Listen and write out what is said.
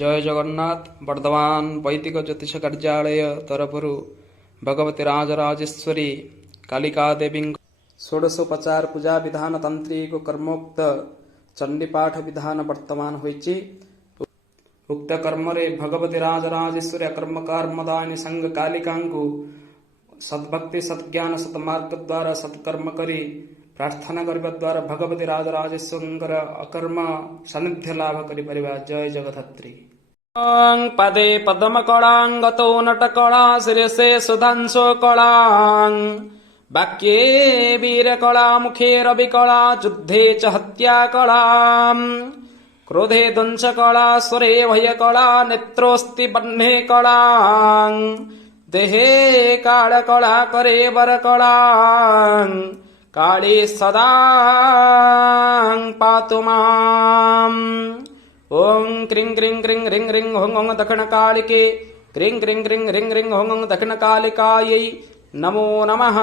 जय जगन्नाथ। वर्धमान वैदिक ज्योतिष कार्यालय तरफरु भगवती राजराजेश्वरी कालिका देवी षोडशोपचार पूजा विधान तांत्रिक कर्मोक्त चंडीपाठ विधान वर्तमान होइछि। उक्त कर्म रे भगवती राजराजेश्वरी कर्मदायिनी संग कालिकांकु सद्भक्ति सद्ज्ञान सत्मार्ग द्वारा सत्कर्म करी प्रार्थना करने द्वारा भगवती राजराजेश्वर अकर्म सानिध्य लाभ करि परिबा। जय जगद्धत्री। पदे पद्म कलांगतो नटकला शिरसे सुधांशो कलां वाक्ये वीर कला मुखे रवि कला युद्धे च हत्या कला क्रोधे दंश कला स्वरे भय कला नेत्रोस्ति बह्ने कला देहे काल कला करे वर कला काली सदा पातु माम्। ओं क्रीं क्रीं क्रीं रिं रिं हों हों दक्षिण कालिके क्रीं क्रीं क्रीं रिं रिं हों हों दक्षिण कालिकायै नमो नमः।